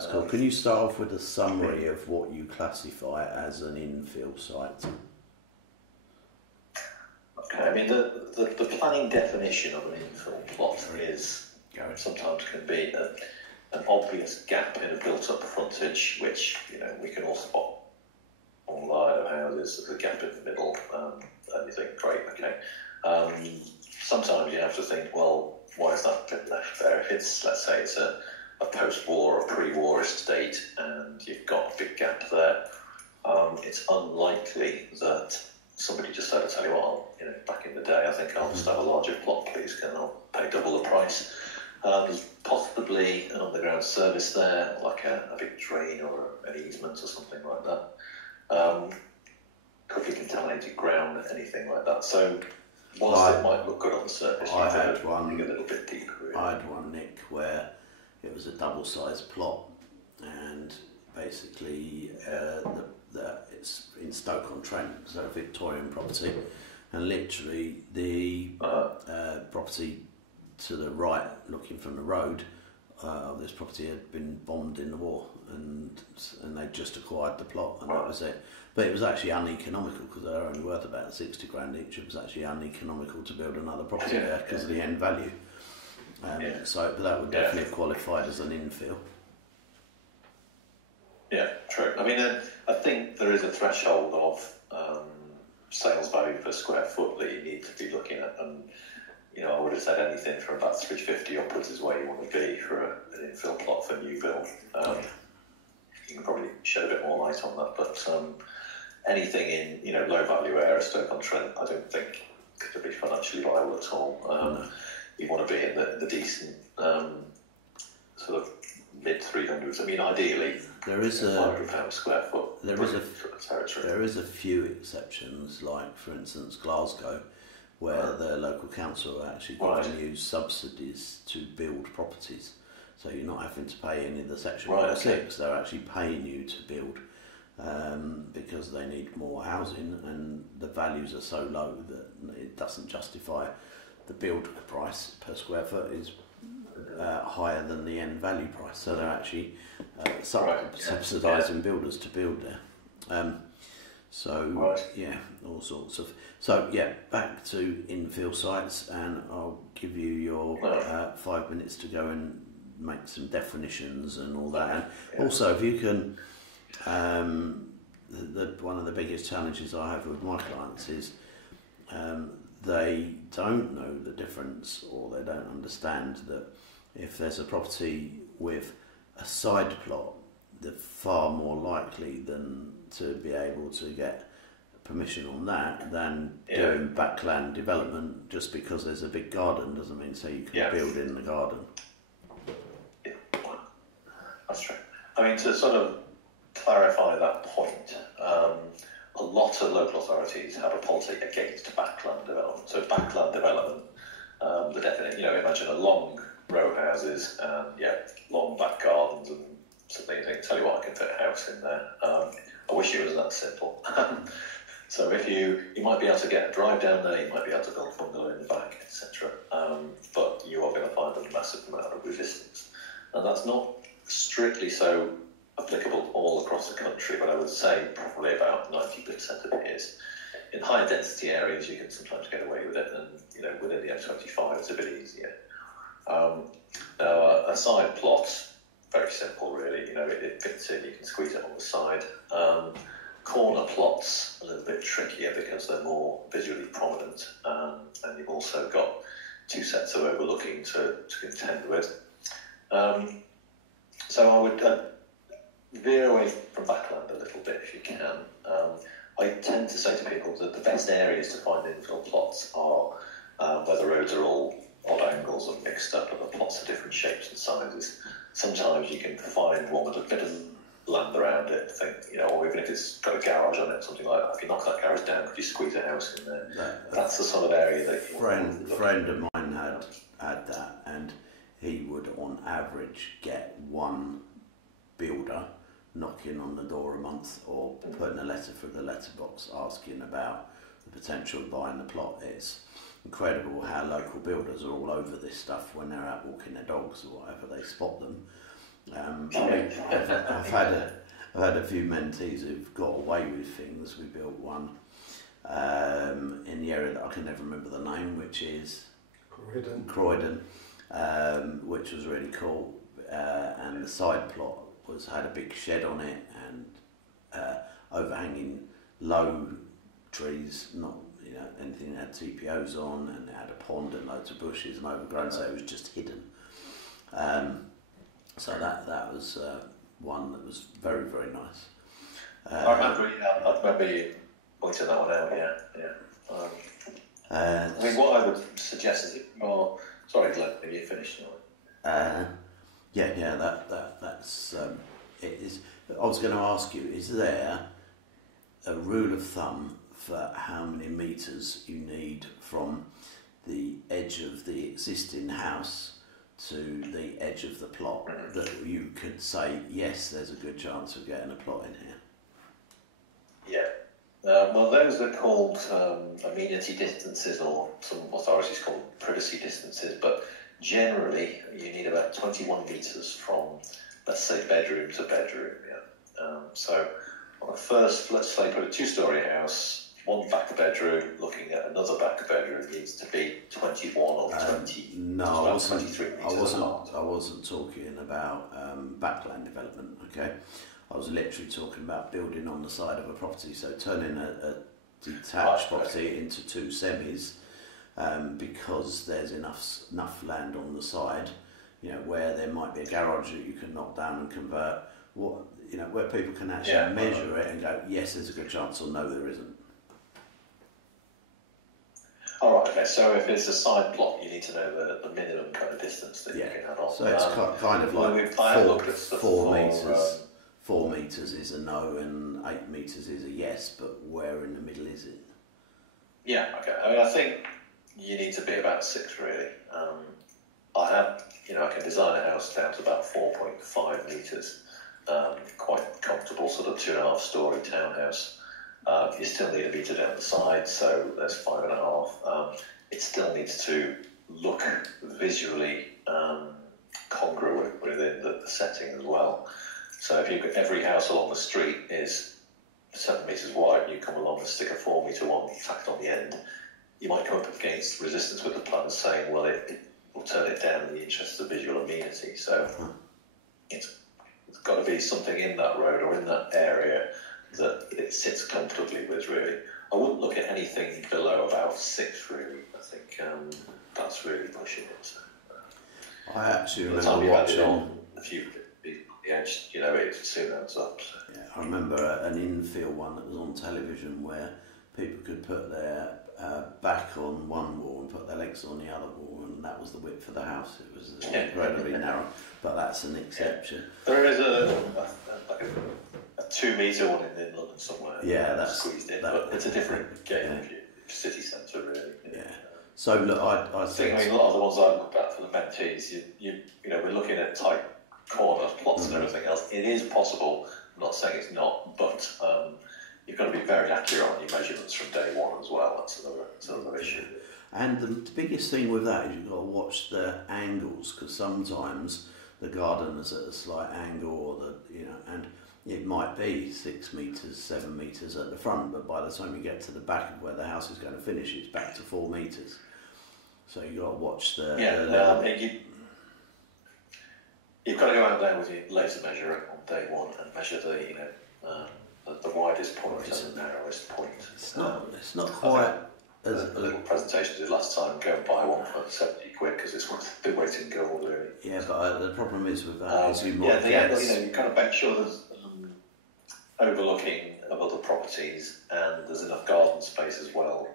That's cool. Can you start off with a summary of what you classify as an infill site? Okay, I mean the planning definition of an infill plot is sometimes can be an obvious gap in a built-up frontage, which we can all spot on line of houses, the gap in the middle, and you think, great, okay. Sometimes you have to think, well, why is that bit left there? If it's, let's say, it's a post-war or pre-war estate, and you've got a big gap there, it's unlikely that somebody just said, I tell you what, back in the day, I think I'll just have a larger plot, please, and I'll pay double the price. There's possibly an underground service there, like a big drain or an easement or something like that. Could be contaminated ground, anything like that. So, whilst it might look good on the surface, you have to dig a little bit deeper. Really. I had one, Nick, where it was a double-sized plot, and basically it's in Stoke-on-Trent, so a Victorian property, and literally the property to the right, looking from the road, this property had been bombed in the war, and they just acquired the plot, and that was it. But it was actually uneconomical because they're only worth about 60 grand each. It was actually uneconomical to build another property there because of the end value. So, but that would definitely have qualified as an infill. Yeah, true. I mean, I think there is a threshold of sales value per square foot that you need to be looking at, and I would have said anything from about 350 upwards is where you want to be for an infill plot for new build. You can probably shed a bit more light on that, but anything in low value area, Stoke-on-Trent, I don't think could be financially viable at all. No. You want to be in the decent sort of mid 300s. I mean, ideally, there is £500 a square foot. There is a few exceptions, like for instance Glasgow, where the local council are actually giving you subsidies to build properties. So you're not having to pay any of the Section 106, they're actually paying you to build because they need more housing, and the values are so low that it doesn't justify the build price per square foot is higher than the end value price. So they're actually subsidising builders to build there. All sorts of. So yeah, back to infill sites, and I'll give you your 5 minutes to go and make some definitions and all that. And also, if you can, one of the biggest challenges I have with my clients is they don't know the difference, or they don't understand that if there's a property with a side plot, they're far more likely than to be able to get permission on that than doing backland development. Just because there's a big garden doesn't mean so you can build in the garden. That's true. I mean, to sort of clarify that point, a lot of local authorities have a policy against backland development. So backland development, the definition, imagine a long row of houses and long back gardens and something. You think, tell you what, I can fit a house in there. I wish it was that simple. So if you might be able to get a drive down there, you might be able to build a bungalow in the back, etc. But you are going to find a massive amount of resistance, and that's not strictly so applicable all across the country, but I would say probably about 90% of it is. In higher density areas, you can sometimes get away with it, and within the M25, it's a bit easier. Now, a side plot, very simple, really. It fits in. You can squeeze it on the side. Corner plots a little bit trickier because they're more visually prominent, and you've also got two sets of overlooking to contend with. So I would veer away from backland a little bit if you can. I tend to say to people that the best areas to find infill plots are where the roads are all odd angles and mixed up, and the plots are different shapes and sizes. Sometimes you can find one with a bit of land around it, or even if it's got a garage on it, something like that. If you knock that garage down, could you squeeze a house in there? That's the sort of area that friend of mine had that, and he would on average get one builder knocking on the door a month or putting a letter through the letterbox asking about the potential of buying the plot. It's incredible how local builders are all over this stuff when they're out walking their dogs or whatever, they spot them. I've had a few mentees who've got away with things. We built one in the area that I can never remember the name, which is Croydon, which was really cool. And the side plot had a big shed on it and overhanging low trees, not anything that had TPOs on, and it had a pond and loads of bushes and overgrown, so it was just hidden. So that was one that was very, very nice. I remember you pointing that one out. I mean, what I would suggest is more. Sorry, Glenn, have you finished now? That's it is. I was going to ask you: is there a rule of thumb for how many meters you need from the edge of the existing house to the edge of the plot that you could say, yes, there's a good chance of getting a plot in here? Yeah. Well, those are called amenity distances, or some authorities call them privacy distances, but generally you need about 21 metres from, let's say, bedroom to bedroom. So on the first, let's say, put a two-storey house, one back bedroom looking at another back bedroom needs to be 21 or 20. No, I wasn't. 23 I wasn't talking about backland development. Okay, I was literally talking about building on the side of a property. So turning a detached property into two semis, because there's enough land on the side, where there might be a garage that you can knock down and convert. Where people can actually measure it and go, yes, there's a good chance, or no, there isn't. All right, okay, so if it's a side plot, you need to know the minimum kind of distance that you can have on. So it's kind of like 4 metres. 4 metres is a no and 8 metres is a yes, but where in the middle is it? Yeah, okay. I mean, I think you need to be about 6, really. I can design a house down to about 4.5 metres. Quite comfortable, sort of 2.5-storey townhouse. You still need a metre down the side, so there's 5.5. It still needs to look visually congruent within the setting as well. So if every house along the street is 7 metres wide, and you come along and stick a 4 metre one tacked on the end, you might come up against resistance with the planners saying, well, it will turn it down in the interest of visual amenity. So it's got to be something in that road or in that area that it sits comfortably with, really. I wouldn't look at anything below about 6, really. I think that's really pushing it. So, I actually remember watching a few people on the edge, it soon ends up. So. Yeah, I remember an Infield one that was on television where people could put their back on one wall and put their legs on the other wall, and that was the width of the house. It was incredibly narrow, but that's an exception. There is a 2 metre one in London somewhere. Yeah, that's squeezed in, but it's a different game if you're city centre, really. Yeah. So look, I think. A lot of the ones I've looked at for the mentees, we're looking at tight corners, plots, and everything else. It is possible. I'm not saying it's not, but you've got to be very accurate on your measurements from day one as well. That's another issue. And the biggest thing with that is you've got to watch the angles, because sometimes the garden is at a slight angle, or and it might be 6 metres, 7 metres at the front, but by the time you get to the back of where the house is going to finish, it's back to 4 metres. So you've got to watch you've got to go out there with your laser measurer on day one and measure the widest point and the narrowest point. It's not quite as a little presentation I did last time. Go and buy one for 70 quid because it's worth the weight in gold, really. Yeah, but the problem is with that is you kind of make sure there's overlooking of other properties and there's enough garden space as well.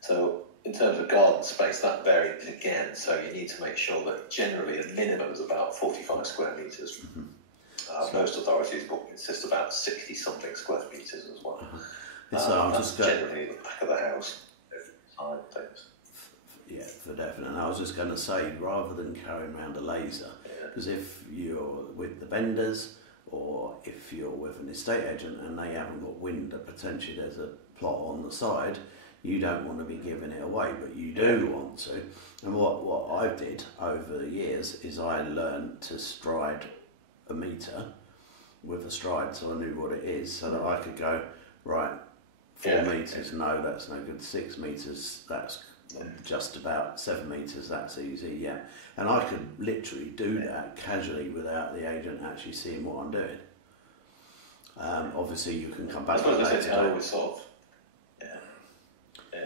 So in terms of garden space, that varies again. So you need to make sure that generally a minimum is about 45 square metres. Most authorities insist about 60-something square metres as well. That's generally the back of the house, side things. Yeah, for definite. And I was just going to say, rather than carrying around a laser, because if you're with the vendors or if you're with an estate agent and they haven't got wind that potentially there's a plot on the side, you don't want to be giving it away, but you do want to. And what I did over the years is I learned to stride a metre with a stride, so I knew what it is, so that I could go, right, 4 metres, no, that's no good. 6 metres, that's just about. 7 metres, that's easy, yeah. And I could literally do that casually without the agent actually seeing what I'm doing. Obviously, you can come back.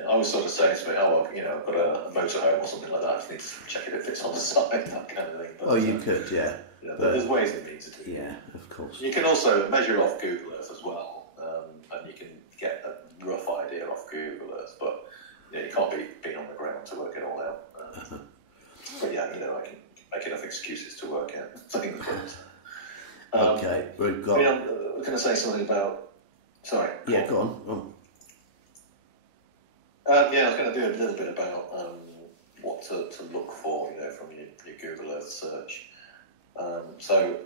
I always sort of say to me, oh, well, you know, I've got a motorhome or something like that. I just need to check if it fits on the side, that kind of thing. But, you could, yeah. But there's ways and means to do. Yeah, of course. You can also measure off Google Earth as well, and you can get a rough idea off Google Earth, but you can't be on the ground to work it all out. But yeah, I can make enough excuses to work out things. Okay, we've got. I'm going to say something about. Sorry. Yeah, go on. I was going to do a little bit about what to look for, from your Google Earth search. So,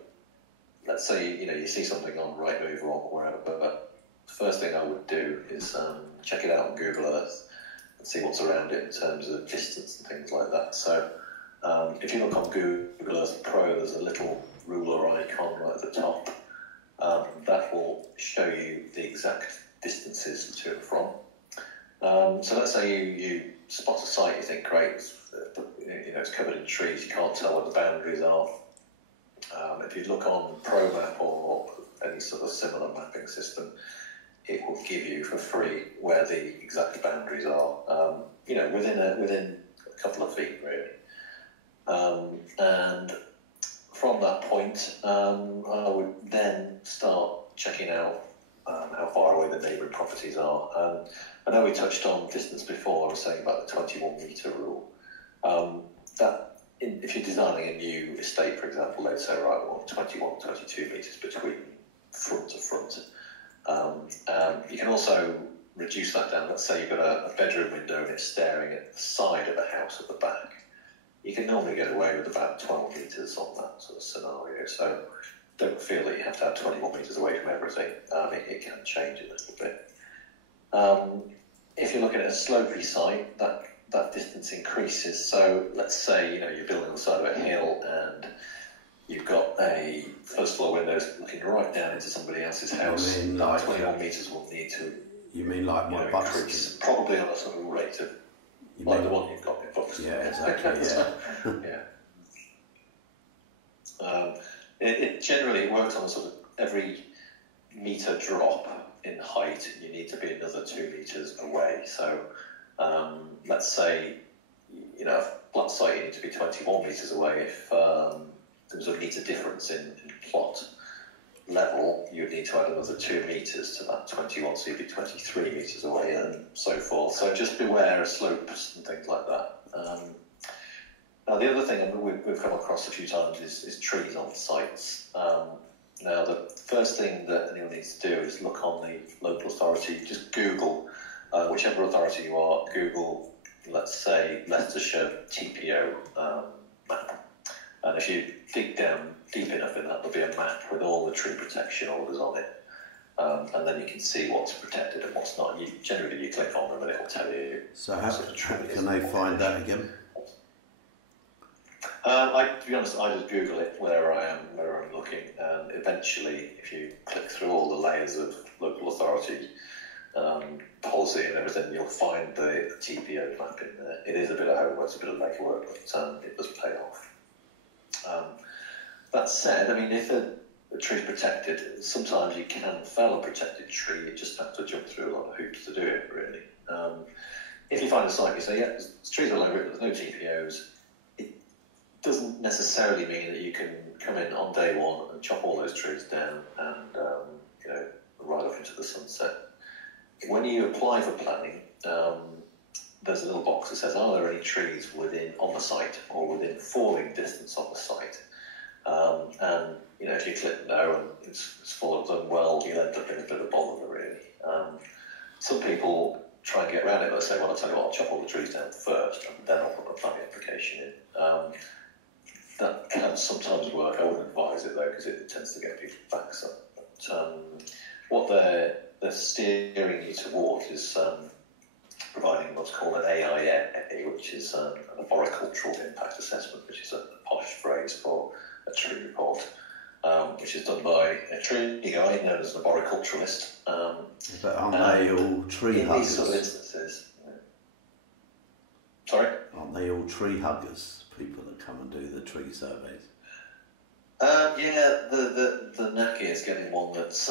let's say you see something on Rightmove or wherever, but the first thing I would do is check it out on Google Earth and see what's around it in terms of distance and things like that. So, if you look on Google Earth Pro, there's a little ruler icon right at the top. That will show you the exact distances to and from. So let's say you spot a site, you think, great, it's covered in trees, you can't tell what the boundaries are. If you look on ProMap or any sort of similar mapping system, it will give you for free where the exact boundaries are, within a couple of feet, really. And from that point, I would then start checking out how far away the neighbouring properties are. I know we touched on distance before. I was saying about the 21 metre rule. If you're designing a new estate, for example, let's say, right, we want 21, 22 metres between front to front. You can also reduce that down. Let's say you've got a bedroom window and it's staring at the side of the house at the back. You can normally get away with about 12 metres on that sort of scenario. So don't feel that you have to have 21 metres away from everything. It can change a little bit. If you're looking at a slopey site, that distance increases. So let's say you're building on the side of a hill and you've got a first floor windows looking right down into somebody else's house. 21 metres will need to. You mean like my increase, probably on a sort of rate of like the one you've got in books. Yeah, exactly. Yeah. It generally works on sort of every metre drop in height, you need to be another 2 metres away. So let's say, a flat site, you need to be 21 metres away. If there's a metre difference in plot level, you would need to add another 2 metres to that 21, so you'd be 23 metres away and so forth. So just beware of slopes and things like that. Now, the other thing we've come across a few times is trees on sites. Now, the first thing that anyone needs to do is look on the local authority, just Google, whichever authority you are, Google, let's say, Leicestershire TPO map. And if you dig down deep enough in that, there'll be a map with all the tree protection orders on it. And then you can see what's protected and what's not. Generally, you click on them and it'll tell you. So how can they find that again? To be honest, I just Google it where I'm looking, and eventually, if you click through all the layers of local authority policy and everything, you'll find the TPO map in there. It is a bit of homework, it's a bit of legwork, but it does pay off. That said, if a tree's protected, sometimes you can fell a protected tree. You just have to jump through a lot of hoops to do it, really. If you find a site, you say, yeah, there's trees all over it, there's no TPOs. Doesn't necessarily mean that you can come in on day one and chop all those trees down and right off into the sunset. When you apply for planning, there's a little box that says, are there any trees on the site or within falling distance of the site? And if you click no and it's full of them, well, you'll end up in a bit of bother, really. Some people try and get around it. They'll say, well, I'll tell you what, I'll chop all the trees down first and then I'll put a planning application in. That can sometimes work. I wouldn't advise it though, because it tends to get people's backs up. But what they're steering you towards is providing what's called an AIA, which is an arboricultural impact assessment, which is a posh phrase for a tree report. which is done by a tree guy known as an arboriculturalist. But aren't they all tree in huggers? these sort of instances, sorry? Aren't they all tree huggers, people that come and do the tree surveys? Yeah, the knacky is getting one that's,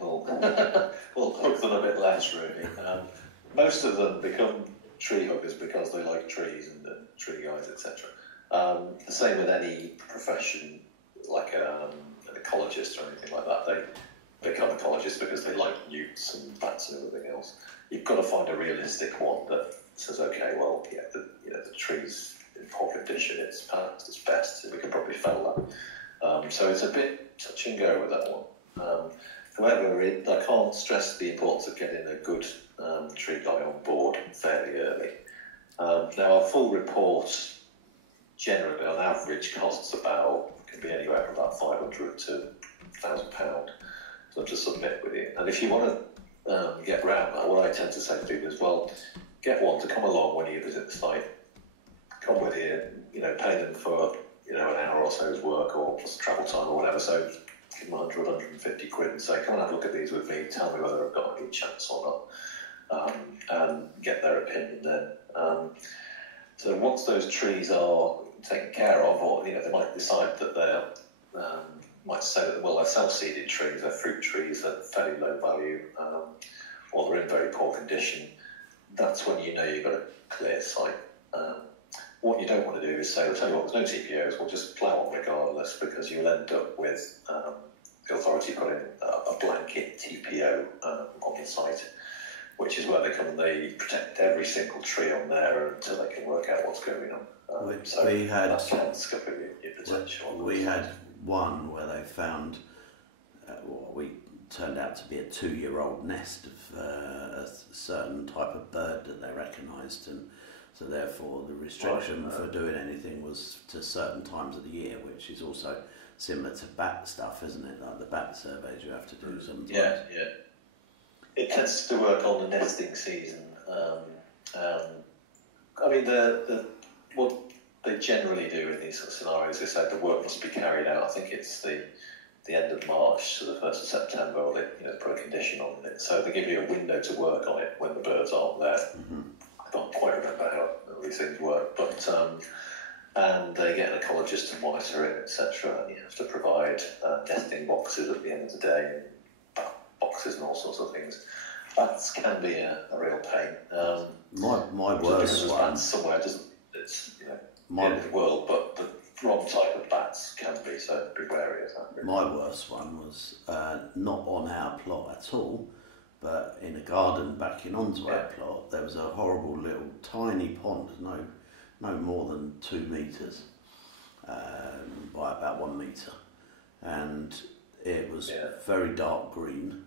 will hook them a bit less, really. Most of them become tree huggers because they like trees and tree guys, etc. The same with any profession, like an ecologist or anything like that. They become ecologists because they like newts and bats and everything else. You've got to find a realistic one that says, okay, well, yeah, the tree's in poor condition, it's past its best, so we can probably fell that. So it's a bit touch and go with that one. However, I can't stress the importance of getting a good tree guy on board fairly early. Now, a full report generally, on average, costs can be anywhere from about £500 to £1,000 to submit with you. And if you want to get around that, what I tend to say to people is, well, get one to come along when you visit the site. Come with you, pay them for an hour or so's work or plus travel time or whatever. So give them 100, 150 quid and say, come and have a look at these with me. Tell me whether I've got any chance or not, and get their opinion then. So once those trees are taken care of, or they might decide that might say that they're self-seeded trees, they're fruit trees, they're fairly low value, or they're in very poor condition. That's when you've got a clear site. What you don't want to do is say, I'll tell you what, there's no TPOs, we'll just plough on regardless, because you'll end up with the authority putting a blanket TPO on the site, which is where they come and they protect every single tree on there until they can work out what's going on. We had that can scupper your potential. We had one where they found what we turned out to be a 2-year-old nest of a certain type of bird that they recognised, and so therefore the restriction for doing anything was to certain times of the year, which is also similar to bat stuff, isn't it? Like the bat surveys you have to do sometimes. Yeah. It tends to work on the nesting season. I mean, what they generally do in these sort of scenarios, they say the work must be carried out. I think it's the end of March to the 1st of September, or they put a condition on it. So they give you a window to work on it when the birds aren't there. Mm-hmm. I don't quite remember how these things work, but and they get an ecologist to monitor it, etc. And you have to provide nesting boxes at the end of the day, and boxes and all sorts of things. That can be a real pain. My worst one somewhere it's the end of the world, but the wrong type of bats can be, so be wary of that. Really. My worst one was not on our plot at all, but in a garden backing onto our plot, there was a horrible little tiny pond, no more than 2 metres by about 1 metre, and it was very dark green.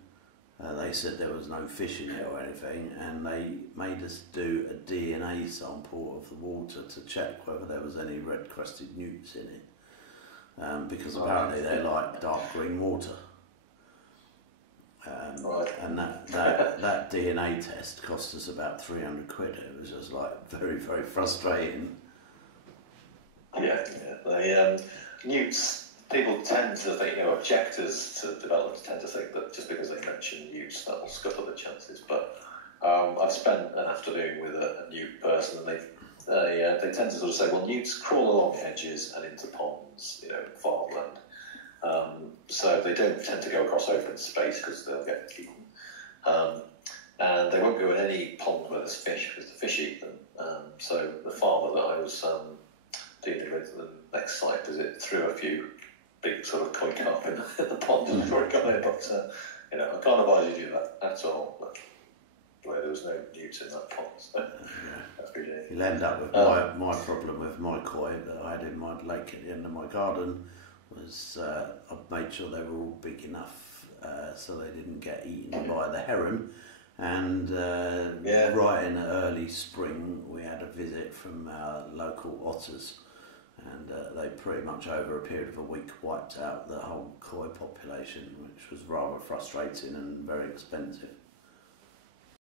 They said there was no fish in it or anything, and they made us do a DNA sample of the water to check whether there was any red-crested newts in it, because apparently they like dark green water. And that DNA test cost us about 300 quid. It was just very, very frustrating. Yeah. Newts. People tend to think, objectors to developers tend to think that just because they mention newts, that will scupper the chances. But I've spent an afternoon with a newt person, and they tend to sort of say, well, newts crawl along hedges and into ponds, farmland. So they don't tend to go across open space because they'll get eaten. And they won't go in any pond where there's fish because the fish eat them. So the farmer that I was dealing with the next site visit threw a few big sort of koi carp in the pond before it got in, but I can't advise you do that at all. Where there was no newts in that pond, so that's good. You'll end up with my problem with my koi that I had in my lake at the end of my garden was I made sure they were all big enough so they didn't get eaten by the heron. And right in early spring, we had a visit from our local otters, and they pretty much over a period of a week wiped out the whole koi population, which was rather frustrating and very expensive.